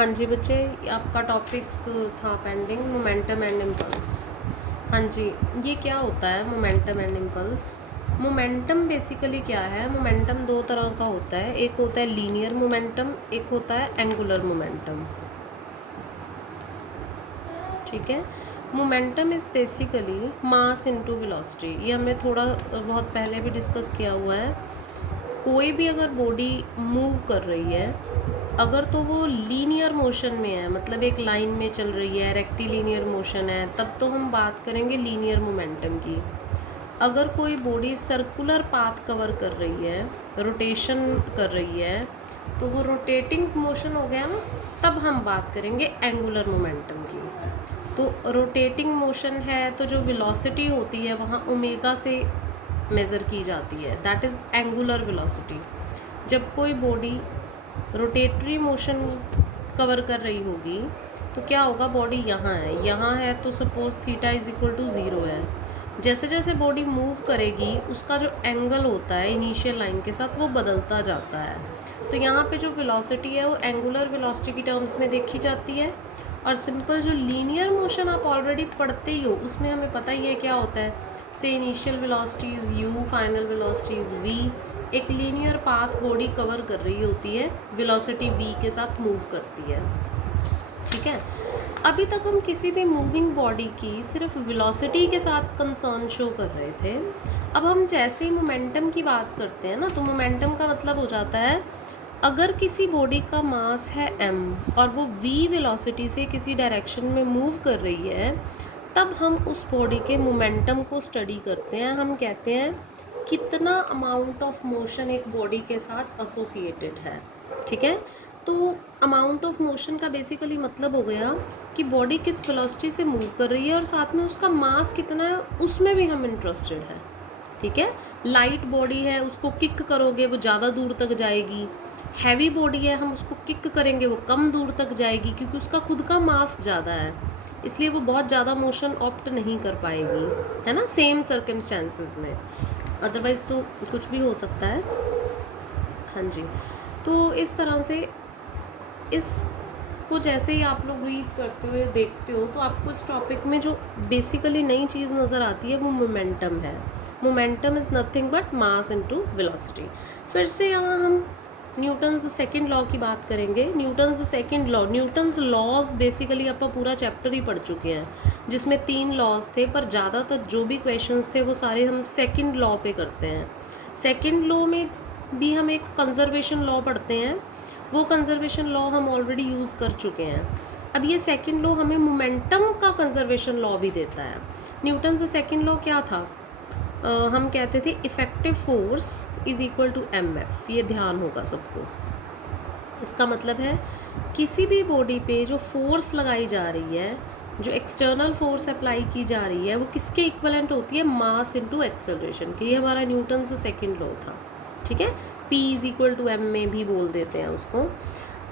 हाँ जी बच्चे, आपका टॉपिक था पेंडिंग मोमेंटम एंड इम्पल्स। हाँ जी, ये क्या होता है momentum and impulse? Momentum basically क्या है? मोमेंटम दो तरह का होता है, एक होता है लीनियर मोमेंटम, एक होता है एंगुलर मोमेंटम। ठीक है, momentum is basically mass into velocity. ये हमने थोड़ा बहुत पहले भी डिस्कस किया हुआ है। कोई भी अगर बॉडी मूव कर रही है, अगर तो वो लीनियर मोशन में है, मतलब एक लाइन में चल रही है, रेक्टिलीनियर मोशन है, तब तो हम बात करेंगे लीनियर मोमेंटम की। अगर कोई बॉडी सर्कुलर पाथ कवर कर रही है, रोटेशन कर रही है, तो वो रोटेटिंग मोशन हो गया ना, तब हम बात करेंगे एंगुलर मोमेंटम की। तो रोटेटिंग मोशन है तो जो वेलोसिटी होती है वहाँ ओमेगा से मेज़र की जाती है, दैट इज़ एंगुलर वेलोसिटी। जब कोई बॉडी रोटेटरी मोशन कवर कर रही होगी तो क्या होगा, बॉडी यहाँ है तो suppose theta is equal to 0 है। जैसे जैसे बॉडी मूव करेगी उसका जो एंगल होता है इनिशियल लाइन के साथ वो बदलता जाता है। तो यहाँ पे जो वेलोसिटी है वो एंगुलर वेलोसिटी की टर्म्स में देखी जाती है। और सिंपल जो लीनियर मोशन आप ऑलरेडी पढ़ते ही हो उसमें हमें पता ही है क्या होता है। से initial velocity is u, final velocity is v। एक लीनियर पाथ बॉडी कवर कर रही होती है, वेलोसिटी v के साथ मूव करती है। ठीक है, अभी तक हम किसी भी मूविंग बॉडी की सिर्फ वेलोसिटी के साथ कंसर्न शो कर रहे थे। अब हम जैसे ही मोमेंटम की बात करते हैं ना, तो मोमेंटम का मतलब हो जाता है अगर किसी बॉडी का मास है m और वो v वेलोसिटी से किसी डायरेक्शन में मूव कर रही है, तब हम उस बॉडी के मोमेंटम को स्टडी करते हैं। हम कहते हैं कितना अमाउंट ऑफ मोशन एक बॉडी के साथ एसोसिएटेड है। ठीक है, तो अमाउंट ऑफ मोशन का बेसिकली मतलब हो गया कि बॉडी किस वेलोसिटी से मूव कर रही है और साथ में उसका मास कितना है, उसमें भी हम इंटरेस्टेड हैं। ठीक है, लाइट बॉडी है, उसको किक करोगे वो ज़्यादा दूर तक जाएगी। हैवी बॉडी है, हम उसको किक करेंगे वो कम दूर तक जाएगी, क्योंकि उसका खुद का मास ज़्यादा है, इसलिए वो बहुत ज़्यादा मोशन ऑप्ट नहीं कर पाएगी, है ना, सेम सर्कमस्टेंसेस में। अदरवाइज़ तो कुछ भी हो सकता है। हाँ जी, तो इस तरह से इसको जैसे ही आप लोग रीड करते हुए देखते हो तो आपको इस टॉपिक में जो बेसिकली नई चीज़ नज़र आती है वो मोमेंटम है। Momentum is nothing but mass into velocity. फिर से यहाँ हम न्यूटन्स सेकंड लॉ की बात करेंगे। Newton's second law, Newton's laws basically आप पूरा चैप्टर ही पढ़ चुके हैं, जिसमें 3 लॉज थे, पर ज़्यादातर जो भी क्वेश्चंस थे वो सारे हम सेकंड लॉ पे करते हैं। सेकंड लॉ में भी हम एक कंजर्वेशन लॉ पढ़ते हैं, वो कंजर्वेशन लॉ हम ऑलरेडी यूज़ कर चुके हैं। अब ये सेकंड लॉ हमें मोमेंटम का कंजर्वेशन लॉ भी देता है। न्यूटन से सेकंड लॉ क्या था? हम कहते थे effective force is equal to mf। ये ध्यान होगा सबको। इसका मतलब है किसी भी बॉडी पे जो फोर्स लगाई जा रही है, जो एक्सटर्नल फोर्स अप्लाई की जा रही है, वो किसके इक्वलेंट होती है? मास इनटू एक्सेलरेशन के। ये हमारा न्यूटन से सेकंड लॉ था। ठीक है, P is equal to m में भी बोल देते हैं उसको।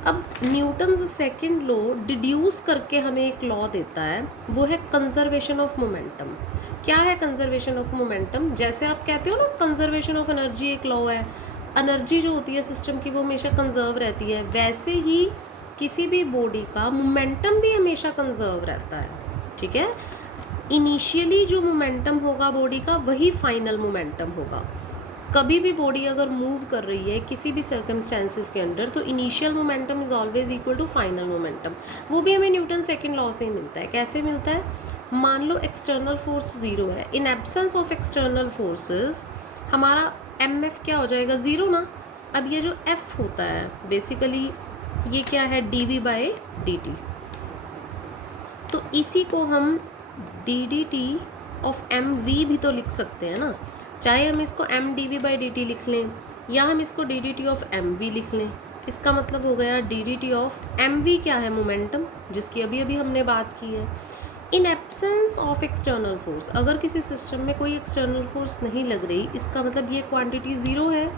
अब न्यूटन्स सेकंड लॉ डिड्यूस करके हमें एक लॉ देता है, वो है कंजर्वेशन ऑफ मोमेंटम। क्या है कंजर्वेशन ऑफ मोमेंटम? जैसे आप कहते हो ना कंजर्वेशन ऑफ एनर्जी एक लॉ है, एनर्जी जो होती है सिस्टम की वो हमेशा कंजर्व रहती है, वैसे ही किसी भी बॉडी का मोमेंटम भी हमेशा कंजर्व रहता है। ठीक है, इनिशियली जो मोमेंटम होगा बॉडी का वही फाइनल मोमेंटम होगा। कभी भी बॉडी अगर मूव कर रही है किसी भी सर्कमस्टेंसेस के अंडर, तो initial momentum is always equal to final momentum. वो भी हमें न्यूटन सेकंड लॉ से ही मिलता है। कैसे मिलता है? मान लो एक्सटर्नल फोर्स 0 है, in absence of external forces हमारा mf क्या हो जाएगा? 0 ना। अब ये जो f होता है बेसिकली ये क्या है? dv/dt। तो इसी को हम ddt ऑफ mv भी तो लिख सकते हैं ना, चाहे हम इसको mdv/dt लिख लें या हम इसको ddt ऑफ mv लिख लें। इसका मतलब हो गया ddt ऑफ mv क्या है? मोमेंटम, जिसकी अभी अभी हमने बात की है। In absence of external force, अगर किसी सिस्टम में कोई एक्सटर्नल फोर्स नहीं लग रही, इसका मतलब ये क्वांटिटी 0 है।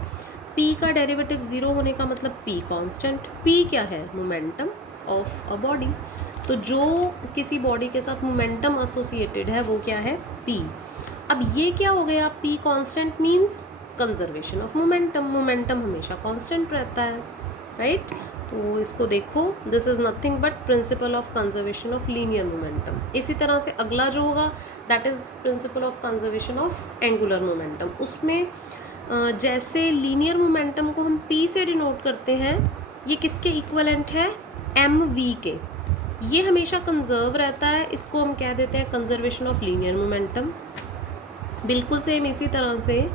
p का डेरिवेटिव 0 होने का मतलब p कांस्टेंट। p क्या है? Momentum of a body. तो जो किसी बॉडी के साथ मोमेंटम एसोसिएटेड है वो क्या है? p। अब ये क्या हो गया? p constant means conservation of momentum. Momentum हमेशा कांस्टेंट रहता है, राइट? तो इसको देखो, this is nothing but principle of conservation of linear momentum. इसी तरह से अगला जो होगा that is principle of conservation of angular momentum. उसमें जैसे लीनियर मोमेंटम को हम p से डिनोट करते हैं, ये किसके इक्वलेंट है, mv के। ये हमेशा कंजर्व रहता है, इसको हम कह देते हैं कंजर्वेशन ऑफ लीनियर मोमेंटम। बिल्कुल सेम इसी तरह से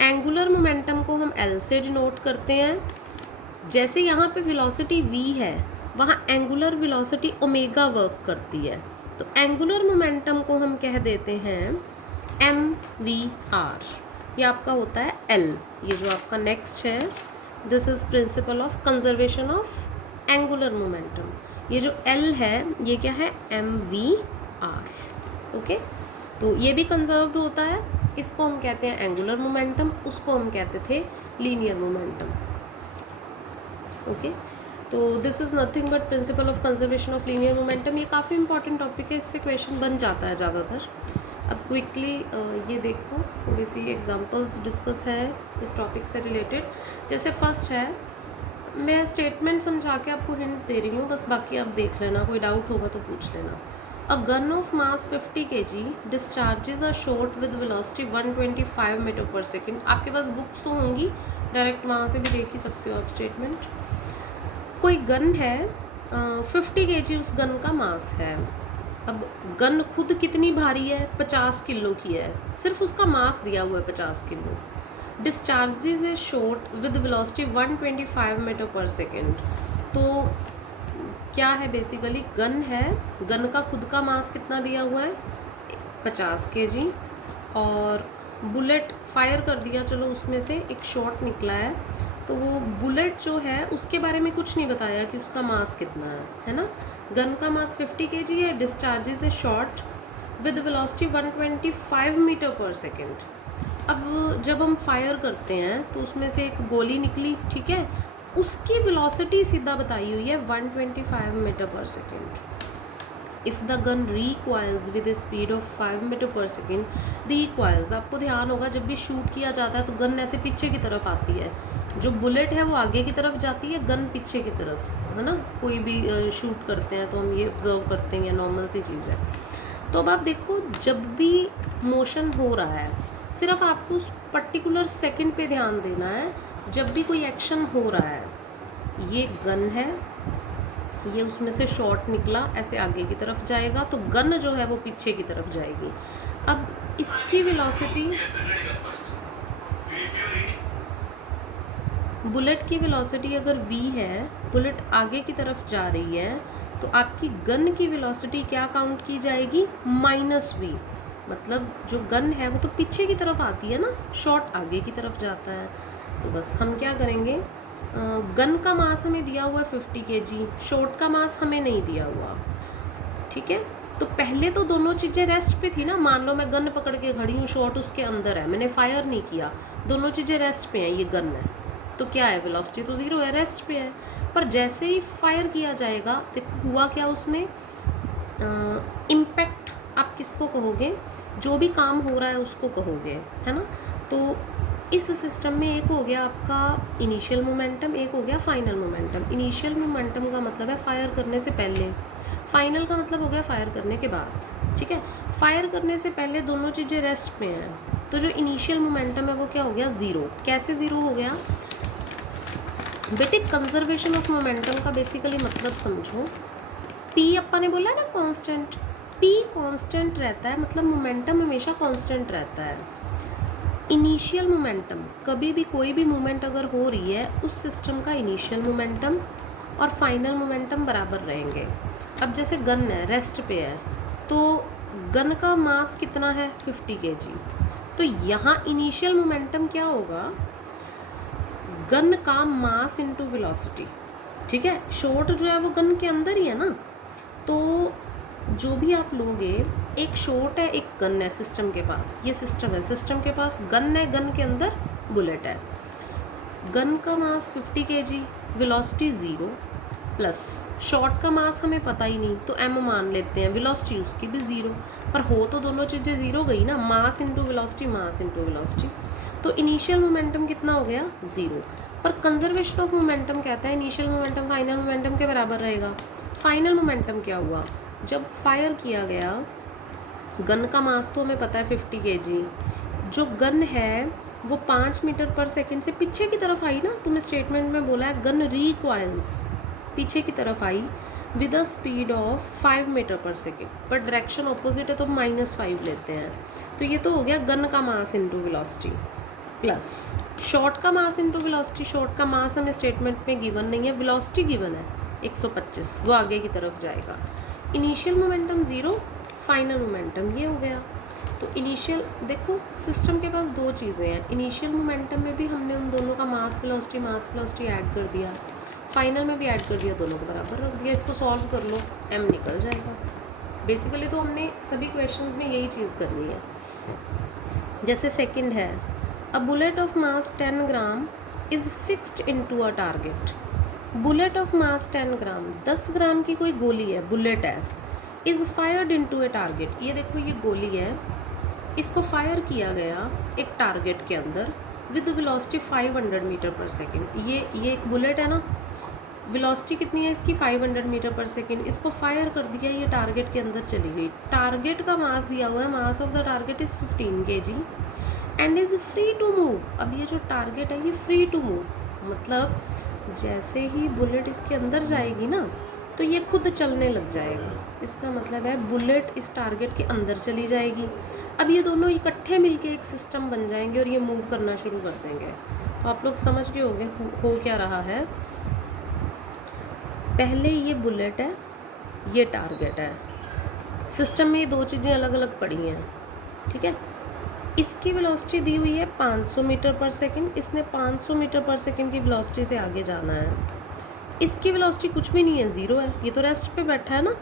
एंगुलर मोमेंटम को हम l से डिनोट करते हैं। जैसे यहाँ पे वेलोसिटी v है, वहाँ एंगुलर वेलोसिटी ओमेगा वर्क करती है, तो एंगुलर मोमेंटम को हम कह देते हैं mvr। ये आपका होता है l। ये जो आपका नेक्स्ट है, this is principle of conservation of angular momentum. ये जो l है ये क्या है, mvr। ओके, तो ये भी कंजर्व्ड होता है, इसको हम कहते हैं एंगुलर मोमेंटम, उसको हम कहते थे लीनियर मोमेंटम। ओके, तो this is nothing but principle of conservation of linear momentum. ये काफ़ी इंपॉर्टेंट टॉपिक है, इससे क्वेश्चन बन जाता है ज़्यादातर। अब क्विकली ये देखो, थोड़ी सी एग्जांपल्स डिस्कस है इस टॉपिक से रिलेटेड। जैसे फर्स्ट है, मैं स्टेटमेंट समझा के आपको हिंट दे रही हूँ, बस बाकी आप देख लेना, कोई डाउट होगा तो पूछ लेना। A gun of mass 50 kg discharges a shot with velocity 125 metre per second. आपके पास बुक्स तो होंगी, डायरेक्ट वहाँ से भी देख ही सकते हो आप स्टेटमेंट। कोई गन है, 50 kg उस गन का मास है। अब गन खुद कितनी भारी है, 50 किलो की है, सिर्फ उसका मास दिया हुआ है 50 kilo. Discharges a shot with velocity 125 metre per second. तो क्या है, बेसिकली गन है, गन का खुद का मास कितना दिया हुआ है, 50 kg, और बुलेट फायर कर दिया, चलो उसमें से एक शॉट निकला है, तो वो बुलेट जो है उसके बारे में कुछ नहीं बताया कि उसका मास कितना है ना। गन का मास 50 kg है, discharges a shot with velocity 125 metre per second. अब जब हम फायर करते हैं तो उसमें से एक गोली निकली, ठीक है, उसकी वेलोसिटी सीधा बताई हुई है 125 metre per second. If the gun recoils with a speed of 5 metre per second, recoils, आपको ध्यान होगा जब भी शूट किया जाता है तो गन ऐसे पीछे की तरफ आती है, जो बुलेट है वो आगे की तरफ जाती है, गन पीछे की तरफ, है ना। कोई भी शूट करते हैं तो हम ये ऑब्जर्व करते हैं, नॉर्मल सी चीज़ है। तो अब आप देखो, जब भी मोशन हो रहा है, सिर्फ आपको उस पर्टिकुलर सेकंड पे ध्यान देना है। जब भी कोई एक्शन हो रहा है, ये गन है, ये उसमें से शॉट निकला, ऐसे आगे की तरफ जाएगा, तो गन जो है वो पीछे की तरफ जाएगी। अब इसकी वेलोसिटी, बुलेट की वेलोसिटी अगर v है, बुलेट आगे की तरफ जा रही है, तो आपकी गन की वेलोसिटी क्या काउंट की जाएगी, -v। मतलब जो गन है वो तो पीछे की तरफ आती है ना, शॉट आगे की तरफ जाता है। तो बस हम क्या करेंगे, गन का मास हमें दिया हुआ है 50 kg, शॉट का मास हमें नहीं दिया हुआ, ठीक है। तो पहले तो दोनों चीज़ें रेस्ट पे थी ना। मान लो मैं गन पकड़ के खड़ी हूँ, शॉट उसके अंदर है, मैंने फायर नहीं किया, दोनों चीज़ें रेस्ट पे हैं, ये गन है, तो क्या है, वेलोसिटी तो ज़ीरो है, रेस्ट पे है। पर जैसे ही फायर किया जाएगा, देखो हुआ क्या उसमें, इम्पैक्ट आप किसको कहोगे, जो भी काम हो रहा है उसको कहोगे, है ना। तो इस सिस्टम में एक हो गया आपका इनिशियल मोमेंटम, एक हो गया फाइनल मोमेंटम। इनिशियल मोमेंटम का मतलब है फायर करने से पहले, फाइनल का मतलब हो गया फायर करने के बाद, ठीक है। फायर करने से पहले दोनों चीज़ें रेस्ट पे हैं, तो जो इनिशियल मोमेंटम है वो क्या हो गया, ज़ीरो। कैसे ज़ीरो हो गया बेटे, कंजर्वेशन ऑफ मोमेंटम का बेसिकली मतलब समझो। p अपा ने बोला है ना कांस्टेंट, p कांस्टेंट रहता है, मतलब मोमेंटम हमेशा कांस्टेंट रहता है। इनिशियल मोमेंटम, कभी भी कोई भी मूवमेंट अगर हो रही है, उस सिस्टम का इनिशियल मोमेंटम और फाइनल मोमेंटम बराबर रहेंगे। अब जैसे गन है, रेस्ट पे है, तो गन का मास कितना है, 50 kg, तो यहाँ इनिशियल मोमेंटम क्या होगा, गन का मास इनटू वेलोसिटी, ठीक है। शॉट जो है वो गन के अंदर ही है ना, तो जो भी आप लोगे, एक शॉट है, एक गन है सिस्टम के पास, ये सिस्टम है, सिस्टम के पास गन है, गन के अंदर बुलेट है। गन का mass 50 kg, velocity 0, plus shot का मास हमें पता ही नहीं, तो m मान लेते हैं, वेलोसिटी उसकी भी 0, पर हो तो दोनों चीज़ें 0 गई ना, मास इंटू वेलोसिटी, मास इंटू वेलोसिटी। तो इनिशियल मोमेंटम कितना हो गया, 0। पर कंजर्वेशन ऑफ मोमेंटम कहता है इनिशियल मोमेंटम फाइनल मोमेंटम के बराबर रहेगा। फाइनल मोमेंटम क्या हुआ, जब फायर किया गया, गन का मास तो हमें पता है 50 kg, जो गन है वो 5 मीटर पर सेकंड से पीछे की तरफ आई ना, तुमने स्टेटमेंट में बोला है गन रिकॉइल्स, पीछे की तरफ आई with a speed of 5 metre per second, पर डायरेक्शन ऑपोजिट है तो -5 लेते हैं। तो ये तो हो गया गन का मास इंटू वेलोसिटी प्लस शॉट का मास इंटू वेलोसिटी। शॉट का मास हमें स्टेटमेंट में गिवन नहीं है, वेलोसिटी गिवन है 125, वो आगे की तरफ जाएगा। इनिशियल मोमेंटम 0, फाइनल मोमेंटम ये हो गया। तो इनिशियल देखो सिस्टम के पास दो चीज़ें हैं, इनिशियल मोमेंटम में भी हमने उन दोनों का मास वेलोसिटी ऐड कर दिया, फाइनल में भी ऐड कर दिया, दोनों को बराबर रख दिया। इसको सॉल्व कर लो, m निकल जाएगा। बेसिकली तो हमने सभी क्वेश्चंस में यही चीज़ करनी है। जैसे सेकंड है, अ bullet of mass 10 gram is fixed into a target. Bullet of मास 10 ग्राम, 10 ग्राम की कोई गोली है, बुलेट है, is fired into A target. ये देखो ये गोली है, इसको फायर किया गया एक टारगेट के अंदर with velocity 500 metre per second. ये एक बुलेट है ना, वेलोसिटी कितनी है इसकी 500 मीटर पर सेकेंड, इसको फायर कर दिया, ये टारगेट के अंदर चली गई। टारगेट का मास दिया हुआ है, mass of the target is 15 kg and is free to move. अब ये जो टारगेट है ये फ्री टू मूव, मतलब जैसे ही बुलेट इसके अंदर जाएगी ना तो ये खुद चलने लग जाएगा। इसका मतलब है बुलेट इस टारगेट के अंदर चली जाएगी। अब ये दोनों इकट्ठे मिलके एक सिस्टम बन जाएंगे और ये मूव करना शुरू कर देंगे। तो आप लोग समझ गए होंगे हो क्या रहा है। पहले ये बुलेट है, ये टारगेट है, सिस्टम में ये दो चीज़ें अलग अलग पड़ी हैं, ठीक है। इसकी वेलोसिटी दी हुई है 500 मीटर पर सेकंड, इसने 500 मीटर पर सेकंड की वेलोसिटी से आगे जाना है। इसकी वेलोसिटी कुछ भी नहीं है, 0 है, ये तो रेस्ट पे बैठा है ना।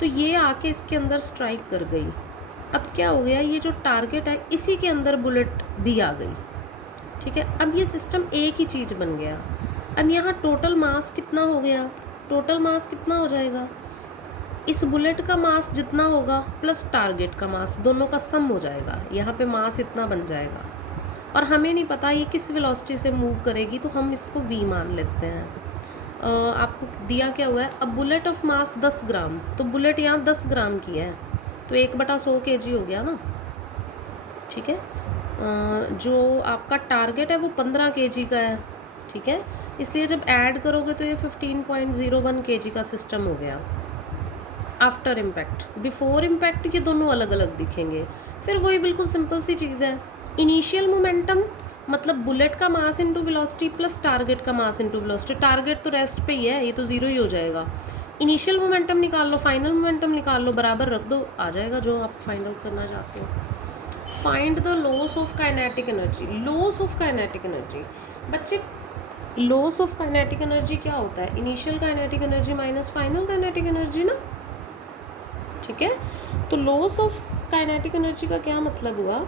तो ये आके इसके अंदर स्ट्राइक कर गई। अब क्या हो गया, ये जो टारगेट है इसी के अंदर बुलेट भी आ गई, ठीक है। अब ये सिस्टम एक ही चीज़ बन गया। अब यहाँ टोटल मास कितना हो गया, टोटल मास कितना हो जाएगा, इस बुलेट का मास जितना होगा प्लस टारगेट का मास, दोनों का सम हो जाएगा। यहाँ पे मास इतना बन जाएगा और हमें नहीं पता ये किस वेलोसिटी से मूव करेगी, तो हम इसको v मान लेते हैं। आपको दिया क्या हुआ है, अब बुलेट ऑफ मास 10 ग्राम, तो बुलेट यहाँ 10 ग्राम की है तो 1/100 kg हो गया ना, ठीक है। जो आपका टारगेट है वो 15 kg का है, ठीक है। इसलिए जब ऐड करोगे तो ये 15.01 kg का सिस्टम हो गया आफ्टर इम्पैक्ट। बिफोर इम्पैक्ट ये दोनों अलग अलग दिखेंगे। फिर वही बिल्कुल सिंपल सी चीज़ है, इनिशियल मोमेंटम मतलब बुलेट का मास इंटू वेलोसिटी प्लस टारगेट का मास इंटू वेलोसिटी। टारगेट तो रेस्ट पे ही है, ये तो 0 ही हो जाएगा। इनिशियल मोमेंटम निकाल लो, फाइनल मोमेंटम निकाल लो, बराबर रख दो, आ जाएगा जो आप फाइंड आउट करना चाहते हो। Find the loss of kinetic energy. Loss of kinetic energy, बच्चे लॉस ऑफ काइनेटिक एनर्जी क्या होता है, initial kinetic energy minus final kinetic energy ना, ठीक है। तो लॉस ऑफ काइनेटिक एनर्जी का क्या मतलब हुआ,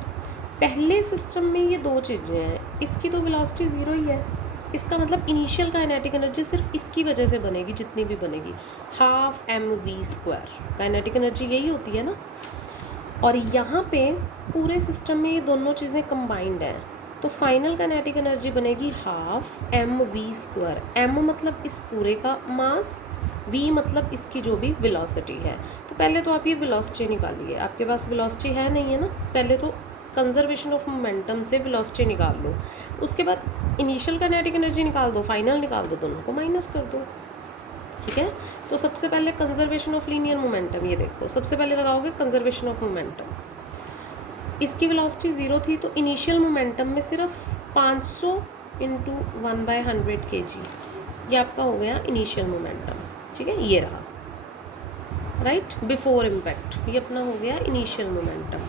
पहले सिस्टम में ये दो चीज़ें हैं, इसकी तो वेलोसिटी 0 ही है, इसका मतलब इनिशियल काइनेटिक एनर्जी सिर्फ इसकी वजह से बनेगी, जितनी भी बनेगी 12 mv²। काइनेटिक एनर्जी यही होती है ना। और यहाँ पे पूरे सिस्टम में ये दोनों चीज़ें कंबाइंड हैं, तो फाइनल काइनेटिक एनर्जी बनेगी 12 mv²। m मतलब इस पूरे का मास, v मतलब इसकी जो भी वेलोसिटी है। तो पहले तो आप ये वेलोसिटी निकालिए, आपके पास वेलोसिटी है नहीं है ना, पहले तो कंजर्वेशन ऑफ मोमेंटम से वेलोसिटी निकाल लो, उसके बाद इनिशियल काइनेटिक एनर्जी निकाल दो, फाइनल निकाल दो, दोनों को माइनस कर दो, ठीक है। तो सबसे पहले कंजर्वेशन ऑफ लीनियर मोमेंटम, ये देखो सबसे पहले लगाओगे कंजर्वेशन ऑफ मोमेंटम। इसकी वेलोसिटी 0 थी तो इनिशियल मोमेंटम में सिर्फ 500 इंटू 1/100 kg, ये आपका हो गया इनिशियल मोमेंटम, ठीक है। ये रहा राइट, बिफोर इम्पैक्ट ये अपना हो गया इनिशियल मोमेंटम,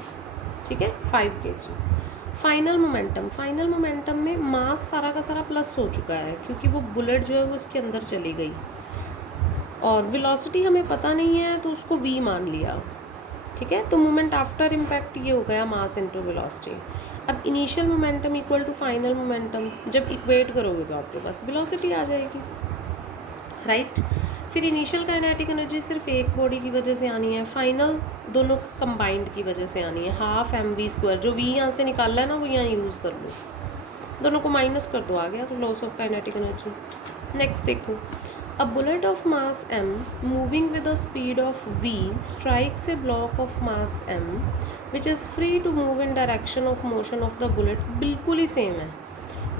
ठीक है, 5 kg। Final momentum, final momentum में मास सारा का सारा प्लस हो चुका है क्योंकि वो बुलेट जो है वो इसके अंदर चली गई, और वेलोसिटी हमें पता नहीं है तो उसको v मान लिया, ठीक है। तो मोमेंट आफ्टर इम्पैक्ट ये हो गया मास इंटू वेलोसिटी। अब initial momentum equal to final momentum, जब इक्वेट करोगे तो आपके पास वेलोसिटी आ जाएगी, राइट। फिर इनिशियल काइनेटिक एनर्जी सिर्फ एक बॉडी की वजह से आनी है, फाइनल दोनों कंबाइंड की वजह से आनी है, हाफ mv²। जो v यहाँ से निकाला है ना वो यहाँ यूज़ कर लो, दोनों को माइनस कर दो, आ गया तो loss of kinetic energy. Next देखो, a bullet of mass m moving with a speed of v strikes a block of mass m which is free to move in direction of motion of the bullet. बिल्कुल ही same है,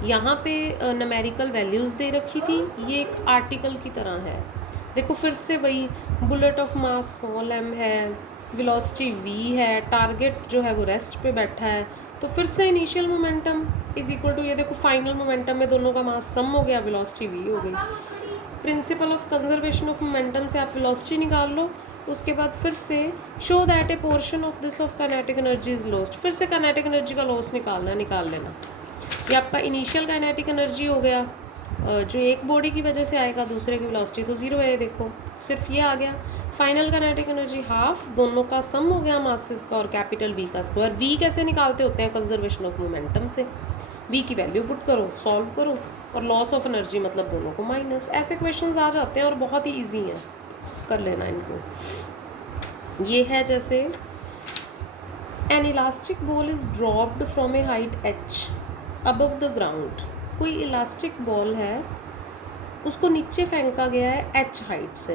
यहाँ पे numerical values दे रखी थी, ये एक article की तरह है। देखो फिर से वही, bullet of mass small m है, वेलोसिटी v है, टारगेट जो है वो रेस्ट पे बैठा है, तो फिर से initial momentum is equal to, ये देखो फाइनल मोमेंटम में दोनों का मास सम हो गया, वेलोसिटी v हो गई। Principle of conservation of momentum से आप वेलोसिटी निकाल लो, उसके बाद फिर से show that A portion of this of kinetic energy is lost, फिर से काइनेटिक एनर्जी का लॉस निकालना है, निकाल लेना। ये आपका इनिशियल काइनेटिक एनर्जी हो गया, जो एक बॉडी की वजह से आएगा, दूसरे की वेलोसिटी तो ज़ीरो है, देखो सिर्फ ये आ गया। फाइनल काइनेटिक एनर्जी हाफ, दोनों का सम हो गया मासेस का और कैपिटल V का स्क्वायर। V कैसे निकालते होते हैं कंजर्वेशन ऑफ मोमेंटम से, V की वैल्यू पुट करो, सॉल्व करो, और लॉस ऑफ एनर्जी मतलब दोनों को माइनस। ऐसे क्वेश्चंस आ जाते हैं और बहुत ही ईजी हैं, कर लेना इनको। ये है जैसे an elastic ball is dropped from a height h above the ground. कोई इलास्टिक बॉल है, उसको नीचे फेंका गया है h हाइट से,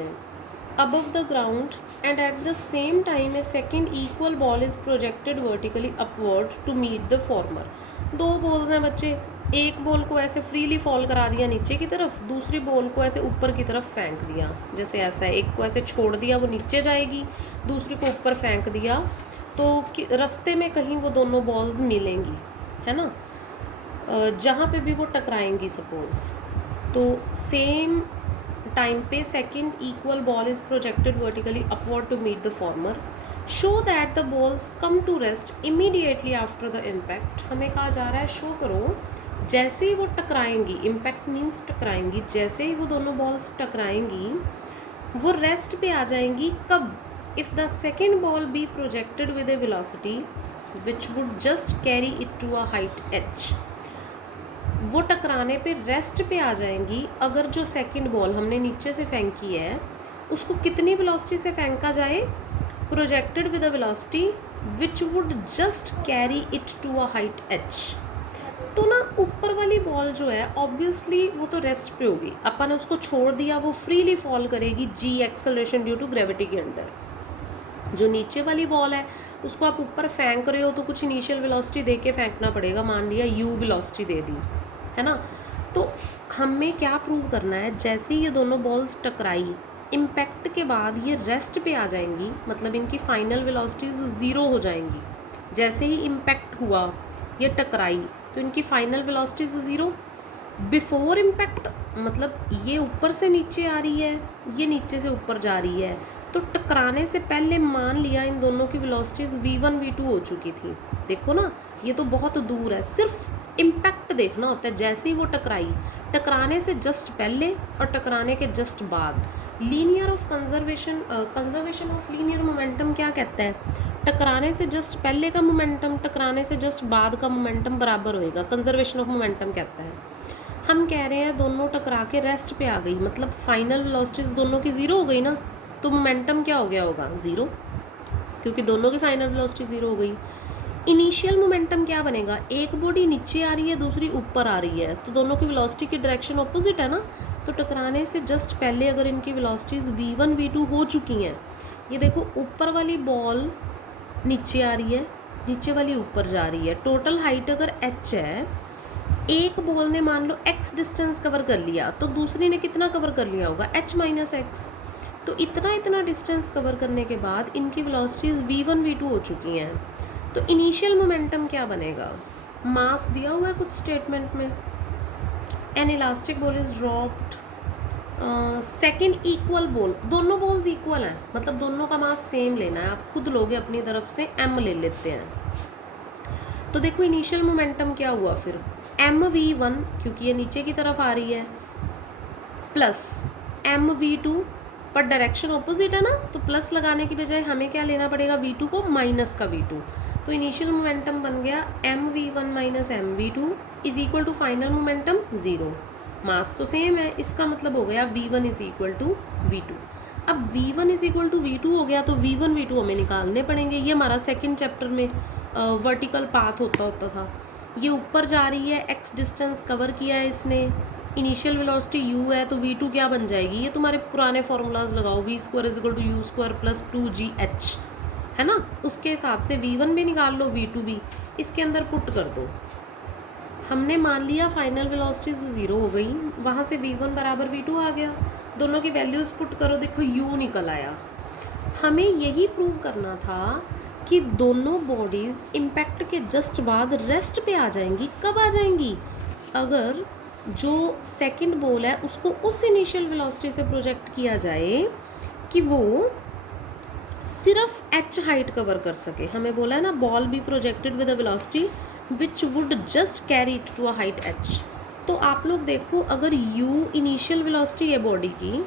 above the ground, and at the same time a second equal ball is projected vertically upward to meet the former. दो balls हैं बच्चे, एक बॉल को ऐसे फ्रीली फॉल करा दिया नीचे की तरफ, दूसरी बॉल को ऐसे ऊपर की तरफ फेंक दिया, जैसे ऐसा है, एक को ऐसे छोड़ दिया वो नीचे जाएगी, दूसरी को ऊपर फेंक दिया, तो रास्ते में कहीं वो दोनों बॉल्स मिलेंगी, है ना, जहाँ पे भी वो टकराएंगी सपोज, तो सेम टाइम पे second equal ball is projected vertically upward to meet the former. Show that the balls come to rest immediately after the impact. हमें कहा जा रहा है शो करो जैसे ही वो टकराएंगी, इम्पैक्ट मीन्स टकराएंगी, जैसे ही वो दोनों बॉल्स टकराएंगी वो रेस्ट पे आ जाएंगी। कब? If the second ball be projected with a velocity which would just carry it to a height h। वो टकराने पे रेस्ट पे आ जाएंगी अगर जो सेकंड बॉल हमने नीचे से फेंकी है उसको कितनी वेलोसिटी से फेंका जाए, projected with a velocity which would just carry it to a height h। तो ना ऊपर वाली बॉल जो है ऑब्वियसली वो तो रेस्ट पे होगी, अपन ने उसको छोड़ दिया, वो फ्रीली फॉल करेगी g acceleration due to gravity के अंडर। जो नीचे वाली बॉल है उसको आप ऊपर फेंक रहे हो तो कुछ इनिशियल वेलोसिटी दे के फेंकना पड़ेगा, मान लिया u वेलोसिटी दे दी, है ना। तो हमें क्या प्रूव करना है, जैसे ही ये दोनों बॉल्स टकराई, इम्पैक्ट के बाद ये रेस्ट पे आ जाएंगी, मतलब इनकी फाइनल वेलोसिटीज ज़ीरो हो जाएंगी। जैसे ही इम्पैक्ट हुआ, ये टकराई, तो इनकी final velocities zero. Before impact मतलब ये ऊपर से नीचे आ रही है, ये नीचे से ऊपर जा रही है, तो टकराने से पहले मान लिया इन दोनों की वेलोसिटीज v1 v2 हो चुकी थी। देखो ना, ये तो बहुत दूर है, सिर्फ इम्पैक्ट देखना होता है। जैसे ही वो टकराई, टकराने से जस्ट पहले और टकराने के जस्ट बाद। Linear of conservation of linear momentum क्या कहता है, टकराने से जस्ट पहले का मोमेंटम टकराने से जस्ट बाद का मोमेंटम बराबर होएगा, कंजर्वेशन ऑफ मोमेंटम कहता है। हम कह रहे हैं दोनों टकरा के रेस्ट पे आ गई, मतलब फाइनल वेलोसिटीज दोनों की ज़ीरो हो गई ना, तो मोमेंटम क्या हो गया होगा, ज़ीरो, क्योंकि दोनों की फाइनल वेलोसिटी ज़ीरो हो गई। इनिशियल मोमेंटम क्या बनेगा, एक बॉडी नीचे आ रही है, दूसरी ऊपर आ रही है, तो दोनों की वेलोसिटी की डायरेक्शन ऑपोजिट है ना, तो टकराने से जस्ट पहले अगर इनकी वेलोसिटीज़ v1 v2 हो चुकी हैं, ये देखो ऊपर वाली बॉल नीचे आ रही है, नीचे वाली ऊपर जा रही है, टोटल हाइट अगर h है, एक बॉल ने मान लो x डिस्टेंस कवर कर लिया, तो दूसरी ने कितना कवर कर लिया होगा, h माइनस एक्स। तो इतना डिस्टेंस कवर करने के बाद इनकी वेलोसिटीज़ v1 v2 हो चुकी हैं, तो इनिशियल मोमेंटम क्या बनेगा, मास दिया हुआ है कुछ स्टेटमेंट में, N elastic ball is dropped, second equal ball, दोनों बॉल्स इक्वल हैं, मतलब दोनों का मास सेम लेना है, आप खुद लोगे अपनी तरफ से, m ले लेते हैं। तो देखो इनिशियल मोमेंटम क्या हुआ फिर, mv1 क्योंकि ये नीचे की तरफ आ रही है, प्लस mv2, पर डायरेक्शन ऑपोजिट है ना, तो प्लस लगाने की बजाय हमें क्या लेना पड़ेगा, v2 को माइनस का v2। तो इनिशियल मोमेंटम बन गया mv1 minus mv2 is equal to final momentum zero. Mass तो सेम है, इसका मतलब हो गया v1 is equal to v2। अब v1 is equal to v2 हो गया तो v1 v2 हमें निकालने पड़ेंगे। ये हमारा सेकंड चैप्टर में वर्टिकल पाथ होता था। ये ऊपर जा रही है, x डिस्टेंस कवर किया है इसने, इनिशियल वेलोसिटी u है, तो v2 क्या बन जाएगी, ये तुम्हारे पुराने फार्मूलाज लगाओ, v square is equal to u square plus 2gh, है ना। उसके हिसाब से v1 भी निकाल लो, v2 भी इसके अंदर पुट कर दो। हमने मान लिया फाइनल वेलोसिटी 0 हो गई, वहाँ से v1 बराबर v2 आ गया, दोनों की वैल्यूज़ पुट करो, देखो u निकल आया। हमें यही प्रूव करना था कि दोनों बॉडीज़ इम्पैक्ट के जस्ट बाद रेस्ट पे आ जाएंगी। कब आ जाएंगी, अगर जो सेकंड बॉल है उसको उस इनिशियल वेलोसिटी से प्रोजेक्ट किया जाए कि वो सिर्फ h हाइट कवर कर सके। हमें बोला है ना, ball be projected with a velocity which would just carry it to a height h। तो आप लोग देखो, अगर u इनिशियल वेलोसिटी है बॉडी की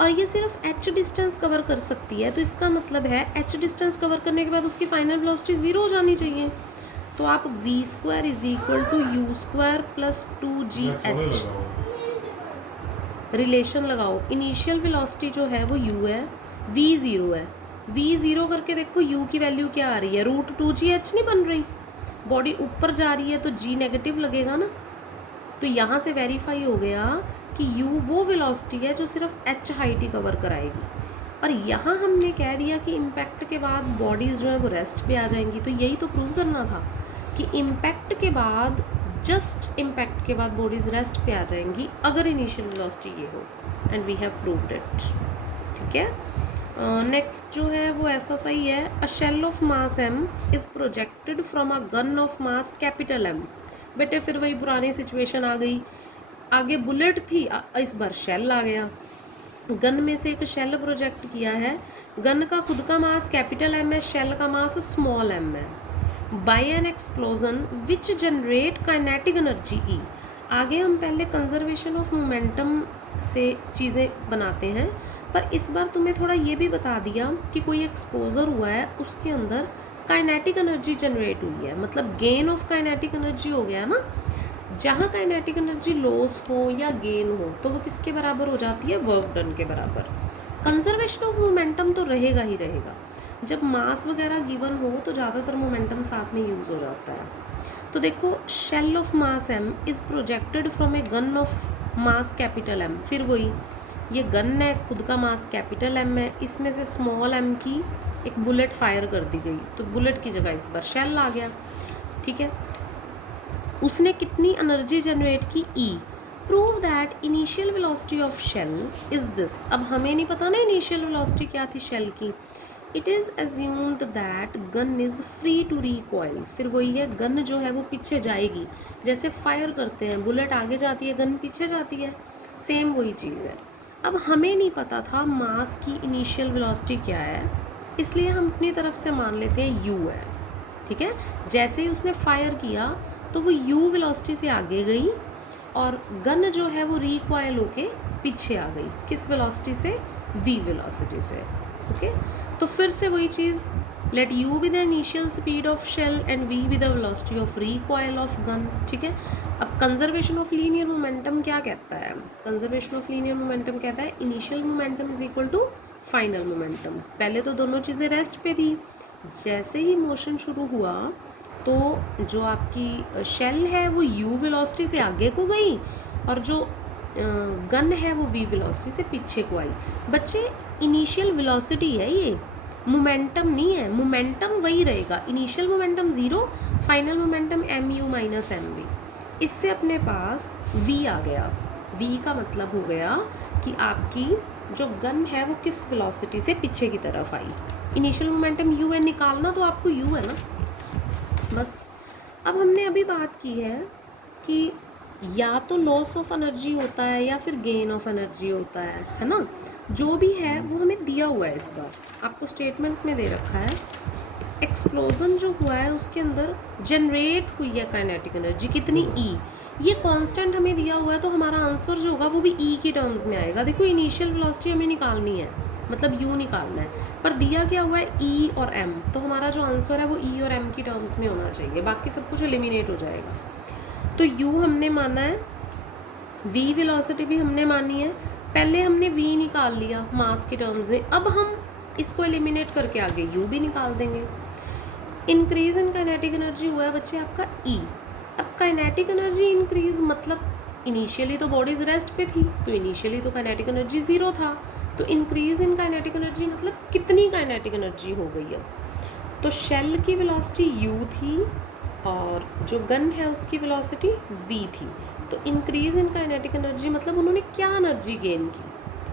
और ये सिर्फ h डिस्टेंस कवर कर सकती है, तो इसका मतलब है h डिस्टेंस कवर करने के बाद उसकी फाइनल वेलोसिटी 0 हो जानी चाहिए। तो आप v square is equal to u square plus 2gh relation लगाओ। इनिशियल वेलोसिटी जो है वो u है, v 0 है, v 0 करके देखो u की वैल्यू क्या आ रही है, √2gh नहीं बन रही। बॉडी ऊपर जा रही है तो g नेगेटिव लगेगा ना। तो यहाँ से वेरीफाई हो गया कि u वो वेलोसिटी है जो सिर्फ h हाइट ही कवर कराएगी। और यहाँ हमने कह दिया कि इम्पैक्ट के बाद बॉडीज़ जो है वो रेस्ट पे आ जाएंगी। तो यही तो प्रूव करना था कि इम्पैक्ट के बाद, जस्ट इम्पैक्ट के बाद बॉडीज़ रेस्ट पे आ जाएंगी अगर इनिशियल वेलोसिटी ये हो, and we have proved it. ठीक है, नेक्स्ट जो है वो ऐसा सही है, a shell of mass m is projected from a gun of mass capital M। बेटे फिर वही पुरानी सिचुएशन आ गई, आगे बुलेट थी, इस बार शेल आ गया। गन में से एक शेल प्रोजेक्ट किया है, गन का खुद का मास कैपिटल M है, शेल का मास स्मॉल m है। By an explosion which generate kinetic energy E। आगे हम पहले कंजर्वेशन ऑफ मोमेंटम से चीज़ें बनाते हैं, पर इस बार तुम्हें थोड़ा ये भी बता दिया कि कोई एक्सपोजर हुआ है, उसके अंदर काइनेटिक एनर्जी जनरेट हुई है, मतलब गेन ऑफ काइनेटिक एनर्जी हो गया ना। जहाँ काइनेटिक एनर्जी लॉस हो या गेन हो तो वो किसके बराबर हो जाती है, वर्क डन के बराबर। कंजर्वेशन ऑफ मोमेंटम तो रहेगा ही रहेगा, जब मास वगैरह गिवन हो तो ज़्यादातर मोमेंटम साथ में यूज़ हो जाता है। तो देखो, shell of mass m is projected from a gun of mass capital M। फिर वही, ये गन है, खुद का मास कैपिटल M है, इसमें से स्मॉल m की एक बुलेट फायर कर दी गई, तो बुलेट की जगह इस बार शेल आ गया। ठीक है, उसने कितनी एनर्जी जनरेट की, E। Prove that initial velocity of shell is this. अब हमें नहीं पता ना इनिशियल वेलोसिटी क्या थी शेल की। It is assumed that gun is free to recoil. फिर वही है, गन जो है वो पीछे जाएगी, जैसे फायर करते हैं, बुलेट आगे जाती है, गन पीछे जाती है, सेम वही चीज़ है। अब हमें नहीं पता था मास की इनिशियल वेलोसिटी क्या है, इसलिए हम अपनी तरफ से मान लेते हैं u है। ठीक है, जैसे ही उसने फायर किया तो वो u वेलोसिटी से आगे गई और गन जो है वो रिकॉइल होके पीछे आ गई, किस वेलोसिटी से, v वेलोसिटी से। ओके, तो फिर से वही चीज़, let u be the initial speed of shell and v be the velocity of recoil of gun. ठीक है, अब कंजर्वेशन ऑफ लीनियर मोमेंटम क्या कहता है, कंजर्वेशन ऑफ लीनियर मोमेंटम कहता है initial momentum is equal to final momentum. पहले तो दोनों चीज़ें रेस्ट पे थी, जैसे ही मोशन शुरू हुआ तो जो आपकी शेल है वो u वेलोसिटी से आगे को गई और जो गन है वो v वेलोसिटी से पीछे को आई। बच्चे, इनिशियल वेलोसिटी है ये, मोमेंटम नहीं है, मोमेंटम वही रहेगा, initial momentum 0, final momentum mu minus mv। इससे अपने पास v आ गया। v का मतलब हो गया कि आपकी जो गन है वो किस वेलोसिटी से पीछे की तरफ आई। इनिशियल मोमेंटम u है, निकालना तो आपको u है ना बस। अब हमने अभी बात की है कि या तो लॉस ऑफ एनर्जी होता है या फिर गेन ऑफ एनर्जी होता है ना। जो भी है वो हमें दिया हुआ है, इस बार आपको स्टेटमेंट में दे रखा है। एक्सप्लोजन जो हुआ है उसके अंदर जनरेट हुई है काइनेटिक एनर्जी कितनी, E। ये कांस्टेंट हमें दिया हुआ है, तो हमारा आंसर जो होगा वो भी E की टर्म्स में आएगा। देखो, इनिशियल वेलोसिटी हमें निकालनी है, मतलब u निकालना है, पर दिया क्या हुआ है E और m, तो हमारा जो आंसर है वो E और m की टर्म्स में होना चाहिए, बाकी सब कुछ एलिमिनेट हो जाएगा। तो u हमने माना है v वेलोसिटी भी हमने मानी है, पहले हमने v निकाल लिया मास के टर्म्स में, अब हम इसको एलिमिनेट करके आगे u भी निकाल देंगे। इंक्रीज इन काइनेटिक एनर्जी हुआ है बच्चे आपका E। अब काइनेटिक एनर्जी इंक्रीज मतलब इनिशियली तो बॉडीज रेस्ट पे थी, तो इनिशियली तो काइनेटिक एनर्जी ज़ीरो था, तो इंक्रीज इन काइनेटिक एनर्जी मतलब कितनी काइनेटिक एनर्जी हो गई है। तो शेल की वेलोसिटी u थी और जो गन है उसकी वेलोसिटी v थी। तो इंक्रीज इन काइनेटिक एनर्जी मतलब उन्होंने क्या एनर्जी गेन की।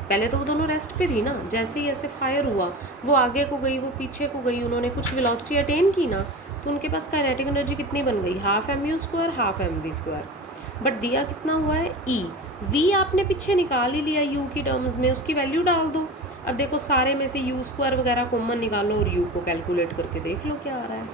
पहले तो वो दोनों रेस्ट पे थी ना, जैसे ही ऐसे फायर हुआ वो आगे को गई, वो पीछे को गई, उन्होंने कुछ वेलोसिटी अटेन की ना, तो उनके पास काइनेटिक एनर्जी कितनी बन गई, half m u square half m v square. But दिया कितना हुआ है ई, वी आपने पीछे निकाल ही लिया यू की टर्म्स में, उसकी वैल्यू डाल दो। अब देखो सारे में से यू स्क्वायर वगैरह कॉमन निकालो और यू को कैलकुलेट करके देख लो क्या आ रहा है।